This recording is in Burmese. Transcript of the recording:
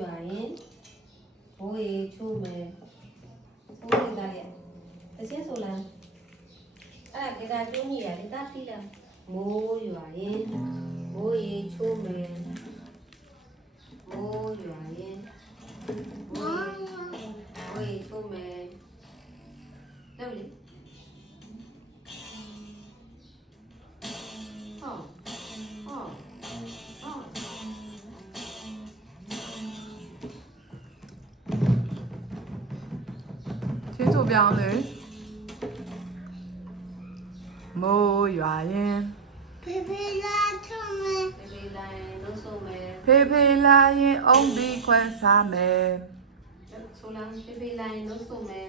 ရွာရင်ဘိုးရေချိုးမယ်ဘိုးရေသားလေးအစင်းဆိုလားအဲ့ဒါဒေတာကျုံးကြီးရတယ်တာတီးလားမိုးရွာရင်ဘိုးရေချိုးမယ်မိုးရွာရင်ဘိုးရေချိုးမယ်လုပ်လေဟောချင်းဆိုပြောင်းလေမိုးရွာရင်ဖေဖေလာရင်လို့ဆိုမယ် ဖေဖေလာရင်အုံးဒီခွဲစားမယ် ဆိုလားဖေဖေလာရင်လို့ဆိုမယ်